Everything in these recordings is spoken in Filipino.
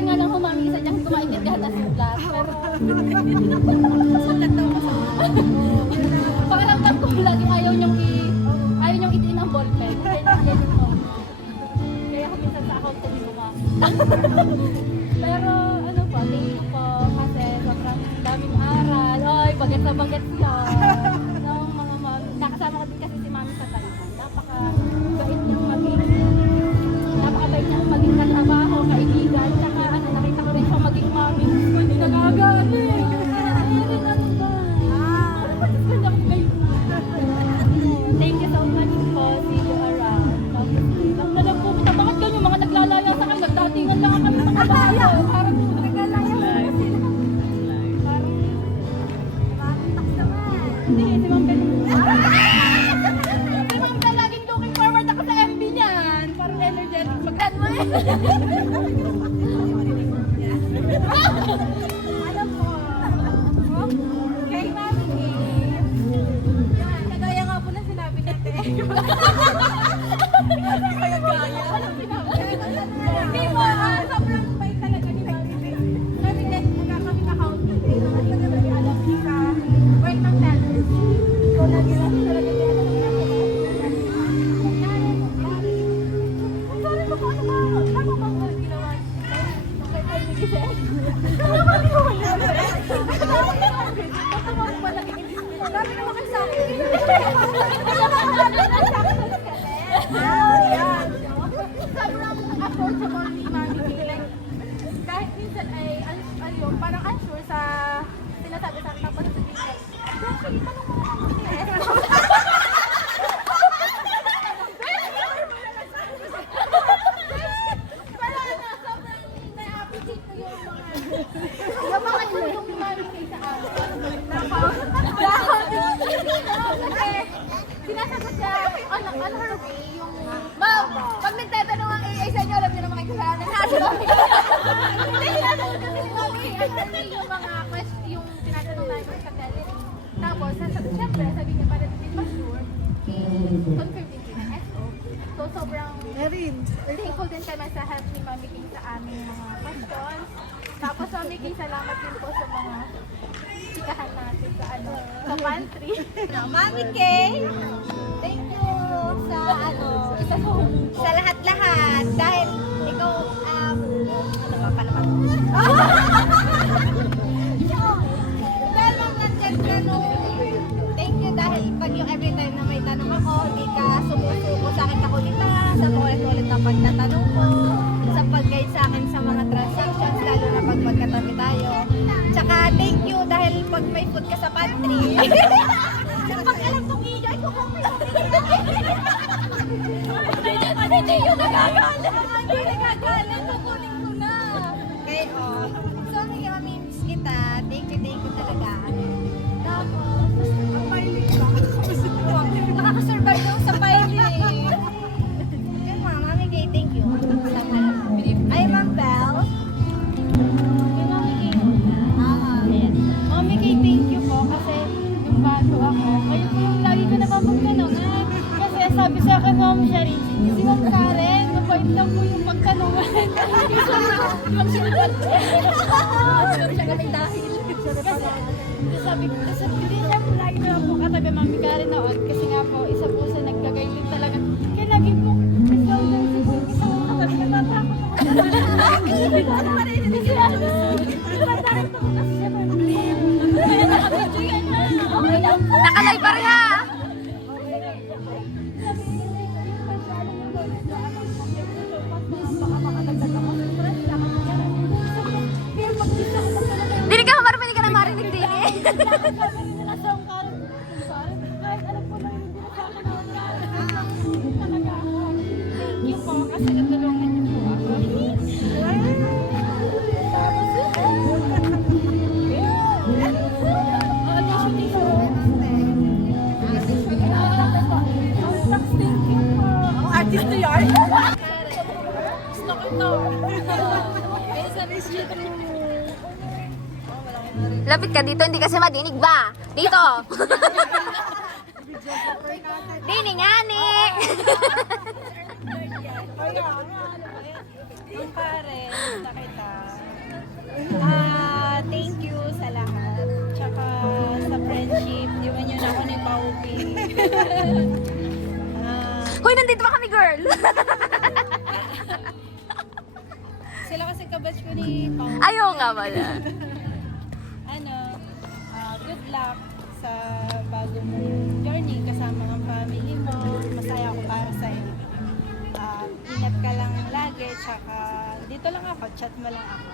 minsan nga lang humami isa dyan kumaintindihan na sulat. Pero, Sulat daw ko sa pakiramdam ko lagi ayaw niyong itiin ang ballpen. Kaya ganyan mo. Kaya ako minsan sa account ko din bumami. Pero ano po, thank you po kasi sobrang daming aral. Oy, bagets na bagets yan. Ng mga mami. Nakasama ko din kasi si mami sa Taiwan. Napakabait niyang maging katrabaho, kaibigan. Tsaka ano, nakita ko rin siya maging mami. Gusto ko hindi nagagano eh. Erin, ano ba? Ano ba gusto niya kung kayo? Thank you so much po. See you around. Lang na lang po. Bakit ganyan? Mga naglalaya sa akin. Nagdatingan lang kami mga bayo. Parang naglalaya sila. Parang tax naman. hindi, si Ma'am Bel. Si Ma'am Bel, laging looking forward ako sa MB niyan. Parang energetic. Mag-graduate. Alam mo, kay Mami Kay, kagaya nga po na sinabi natin. Kaya-gaya. Hindi mo, sobrang bait talaga ni Mami Kay. Sabi din, kami accounting din. Alam niyo sa work ng talent. So, nag-iwas talaga din ako ng sorry po kung ano ba? Tama ba ang ginawa? Okay, tayo nag-isip. Sabi naman kayo sa akin. Sobrang approachable ni Mami Kay. Like, kahit minsan ay, parang unsure sa sinasabi sa akin. Tapos sasabihin ko, Becky, tanong mo naman para ano, sobrang na-appreciate ko yung mga tulong ni Mami Kay sa akin. Kasi sinasagot niya on her way yung Ma'am, pag nagtatanong ang AA sa inyo, alam niyo naman kayo kasalanan natin. hindi sinasagot kasi ni Mami on her way yung mga question, yung tinatanong namin sa gallery. Tapos, syempre, sabi niya para din ma-sure, confirm din din ang SO. So, sobrang thankful din kami sa help ni Mami Kay sa aming mga questions. Tapos, Mami Kay, salamat din po sa mga chikahan natin sa sa pantry. Mami Kay, thank you sa lahat-lahat. Dahil ikaw, ano ba pa naman? Dahil lang nandyan ka thank you dahil pag yung every time na may tanong ako, hindi ka sumusuko sa akin kakulitan, sa ulit-ulit na pagtatanong ko, sa pag-guide sa akin sa mga transactions, lalo na pag magkatabi tayo. Tsaka thank you dahil pag may food ka sa pantry, pag alam kong iyay ko kung may hindi yun nagagalit. Hindi nagagalit. Kukunin ko na. Okay, so, hindi ka mamimiss kita. Thank you talaga. Tapos, ang pilot ka. Nakakasurvive daw sa pilot. Yun, Mami Kay, thank you. Ay, Ma'am Belle. Mami Kay, thank you po kasi yung bago ako. Kayo po yung lagi ko napapagtanungan. Kasi sabi sa akin, Ma'am Shari, si Ma'am Karen, mabait lang po yung pagtanungan. Ma'am Shari, siguro siya kami dahil. Kasi sabi ko, hindi siya po lagi naman po katabi Mami Karen noon. Kasi nga po, isa po sa naglagay din talaga. Kaya lagi po, ikaw lang siguro, isa ko katabi, natatakot ako. Kasi ano, natatakot ako kasi siya po. Kaya nakabidyo yan na. Okay lang. Nakalay pa rin ha. Dili ka marinig ka na marinig din eh. Kahit alam ko lang hindi na sa akin talaga ako. Thank you po kasi natulungan niyo po ako. artist to yard. Gusto ko ito. Lapit ka dito, hindi kasi madinig ba? Dito! Dini nga ni! Yung pare, nakita. Thank you sa lahat. Tsaka sa friendship, di ba nyo na ako ni Paupi. Hoy, nandito ba kami, girl? Sila kasi kabatch ko ni Paupi. Ayaw nga pala. Good luck sa bago mong journey kasama ng family mo. Masaya ako para sa iyo. Ingat ka lang lagi, tsaka dito lang ako, chat mo lang ako.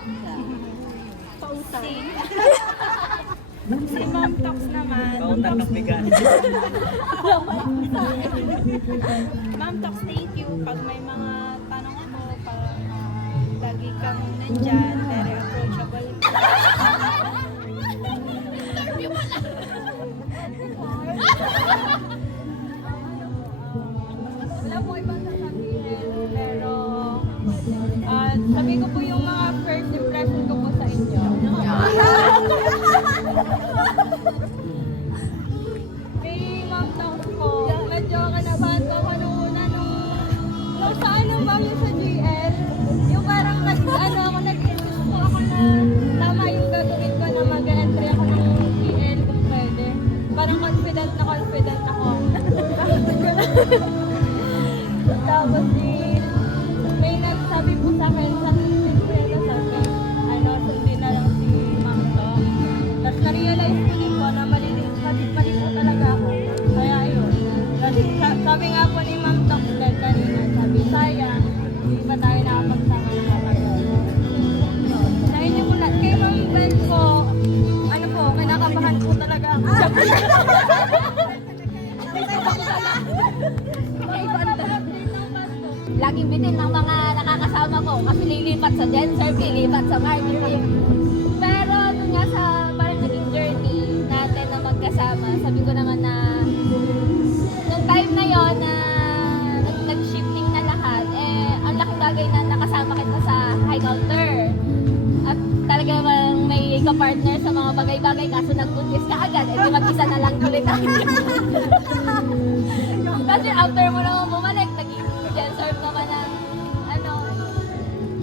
Pautang. Si Mom Talks naman. Pautang ng bigas. Mom Talks, thank you. Pag may mga tanong ako, lagi kang nandyan, very approachable. Wala po ibang sasabihin, pero sabi ko po yung mga first impression ko po sa inyo. Kay Ma'am Tawag po, medyo kanabahan po ako nung una nung sa ano ba yung sa GL, yung parang nag-insist po ako na tama yung gagawin ko na mag-entry ako ng GL kung pwede. Parang confident ako. Tapos may nagsabi po sa akin sa Pinpreda sa akin, sundin na lang si Ma'am to. Tapos na-realize ko din po na mali po talaga ako. Kaya yun. Kasi sabi nga po ni Ma'am Tok kanina, sabi, sayang, hindi pa tayo nakapagsama na kapatid. Dahil niyo po na, kay Ma'am Bel po, kinakabahan po talaga ako. Laging bitin ng mga nakakasama ko kasi lilipat sa dancer, lilipat sa marketing. Pero nung nga sa parang naging journey natin na magkasama, sabi ko naman na nung time na yon na nag-shifting na lahat, ang laking bagay na nakasama kita sa high counter. At talaga bang may ka-partner sa mga bagay-bagay kaso nagbuntis ka agad, di mag-isa na lang ulit ako. Kasi after mo naman bumalik, naging serve naman ng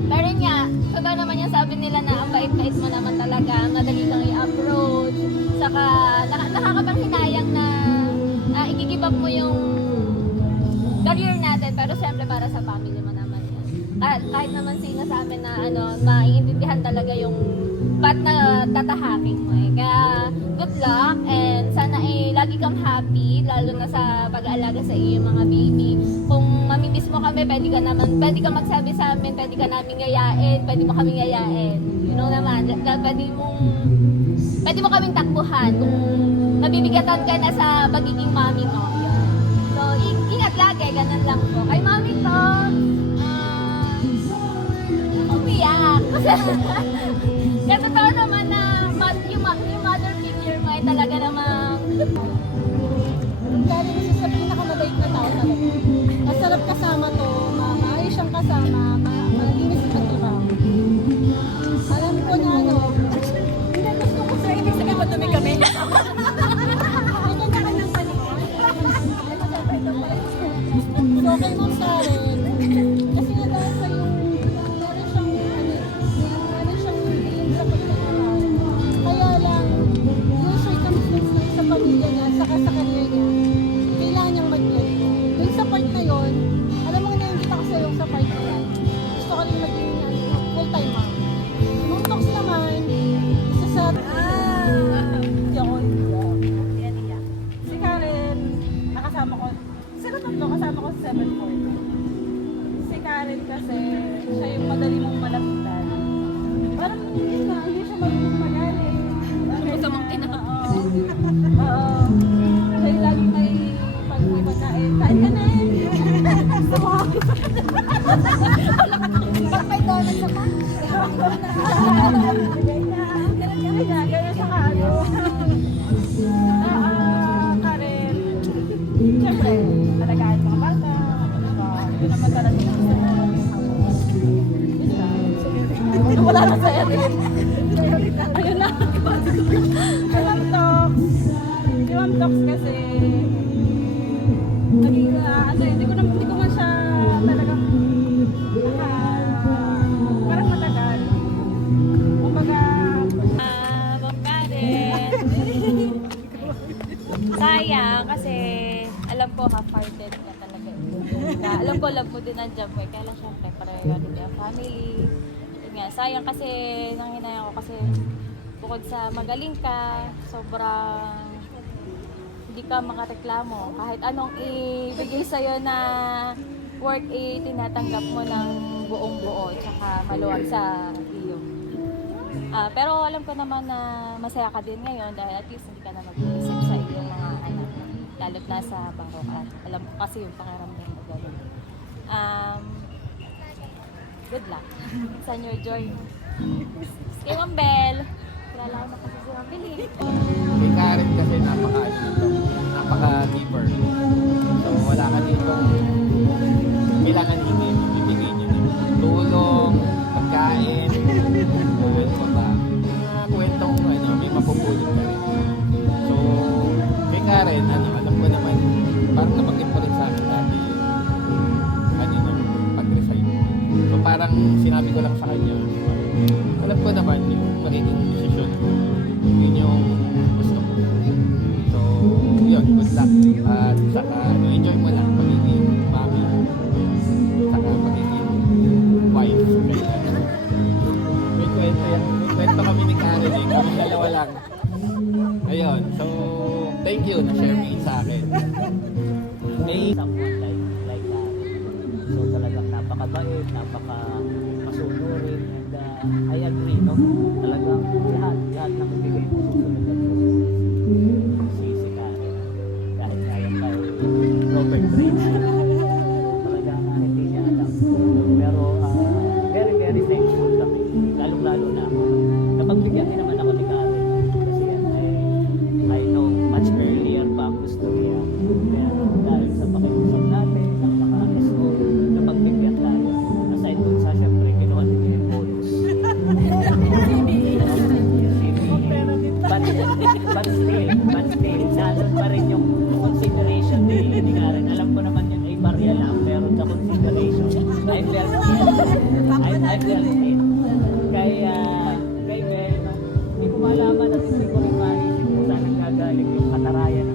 pero nga, iba naman yung sabi nila na ang bait-bait mo naman talaga, madali kang i-approach, saka nakakapanghinayang na i-give up mo yung career natin, pero syempre para sa family mo naman yan. Kahit naman sino sa amin na maiintindihan talaga yung ba't na tatahaking mo eh. Kaya good luck and sana lagi kang happy, lalo na sa pag-aalaga sa iyo mga baby. Kung mamimiss mo kami, pwede ka magsabi sa amin, pwede ka namin yayain, pwede mo kaming yayain. You know naman, pwede mo kaming takbuhan kung mabibigatan ka na sa pagiging mami mo. Yun. So, ingat lagi, ganun lang po. Kay mami to, umiyak. Kasi totoo naman na yung mother figure mo ay talaga namang Galing siya sa pinakamabait na tao talaga. Masarap kasama to, maayos siyang kasama, malinis sa trabaho. Alam ko na hindi gusto ko sa ibig sabihin madumi kami. May kanya-kanyang paningin. So, kay Ma'am Karen, kasi nga dahil sa yung meron siyang routine sa pagkakaroon. Kaya lang, yung circumstances sa pamilya niya, saka sa career niya, kailangan niyang mag-let go. Dun sa part na yun, alam mo na hindi ako sa'yo sa part na yan. Gusto ko rin maging full-time mom. Nung talks naman, isa sa... Hindi ako iyak. Si Karen, nakasama ko. Sila tatlo, kasama ko sa 740. Si Karen kasi, siya yung madali mong malapitan. Parang hindi siya marunong magaling. Huwag mong Oo. Siya yung lagi may pagkain. Kain ka na eh. Gusto mo? Pag may donut sa pa. Ganyan siya kaano. Karen. Siyempre, talagaan mga bata. Ito naman talaga yung gusto mo. Wala na sa Erin. Ayun na. Si Ma'am Tox kasi naging hindi ko man siya talagang parang matagal. Kumbaga nandiyan po. Kaya lang syempre, priority ang family. Yun nga, sayang kasi nanghinayang ko kasi bukod sa magaling ka, sobrang hindi ka makareklamo. Kahit anong ibigay sa'yo na work, tinatanggap mo ng buong buo, tsaka maluwag sa iyo. Pero alam ko naman na masaya ka din ngayon dahil at least hindi ka na mag-iisip sa iyong mga anak. Lalo't nasa bangko ka. Alam ko kasi yung pangaramdam mo gano'n. Good luck. Sa your journey. Kay Ma'am Bel. Kilala ko na kasi si Ma'am Bel eh. Kay Karen kasi napaka-deeper. So wala ka ditong kailangan ibigay niyo na tulong, pagkain, ano pa ba, kwentong may mapupulot ka rin. So kay Karen, alam ko naman, parang nabanggit ko rin sa akin dati kanina pag-resign. So parang sinabi ko lang sa kanya, alam ko naman yung magiging desisyon. Yun yung gusto ko. So, yun, good luck. At saka, enjoy mo lang magiging mami. Saka magiging wife. May kwento yan. May kwento kami ni Karen eh. Kami dalawa lang. Ayun, so, thank you na share mo yun sa akin. Someone like that. So talagang napakabait, napaka-masunurin, and I agree, no? Talagang lahat ng ibigay mo susunod at susunod. Si Karen, kahit kaya kay Robert Prince, talagang hindi niya alam. Pero very, very thankful kami, lalong-lalo na ako. Napagbigyan din naman ako ni Karen, kasi I know much earlier pa ang gusto niya. Pero dahil sa pakiusap natin, ang mga SO, napagbigyan tayo. Aside dun sa, syempre, kinuha din niya yung bonus. But still, nandun pa rin yung consideration ni Karen. Alam ko naman yun ay barya lang, pero the consideration, I felt it. Kaya, kay Bel, hindi ko malaman at hindi ko rin maisip kung saan nanggagaling yung katarayan